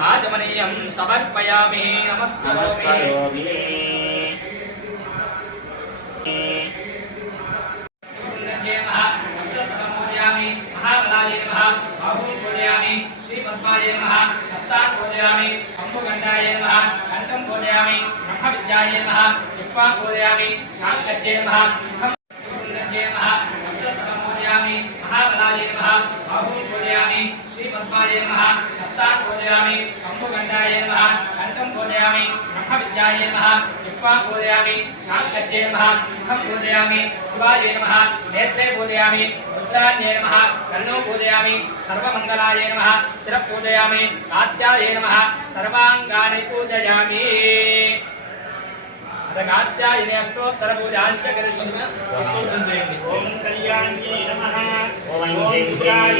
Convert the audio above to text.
आचमनीयं समर्पयामि। नमस्कारोमि। श्रीपद्माय नमः। हस्तान् पूजयामि अम्बुगण्डाय नमः। कण्ठं पूजयामि ब्रह्मविद्याय नमः। जिह्वां पूजयामि शाङ्कट्ये नमः। నమః బాహుం పూజయామి శ్రీపద్మాయ నమః హస్తాన్ పూజయామి అంబుగండాయ నమః కంఠం పూజయామి బ్రహ్మ విద్యాయ నమః దిక్పాం పూజయామి శాంకర్యే నమః ముఖం పూజయామి శివాయ నమః నేత్రే పూజయామి రుద్రాణ్యే నమః కర్ణో పూజయామి సర్వమంగళాయ నమః శిర పూజయామి ఆత్యాయ నమః సర్వాంగాని పూజయామి అష్టోత్తర పూజాంచ కరిష్యామి స్తోత్రం చేయండి ఓం కళ్యాణ్యై నమః ఓం శివాయ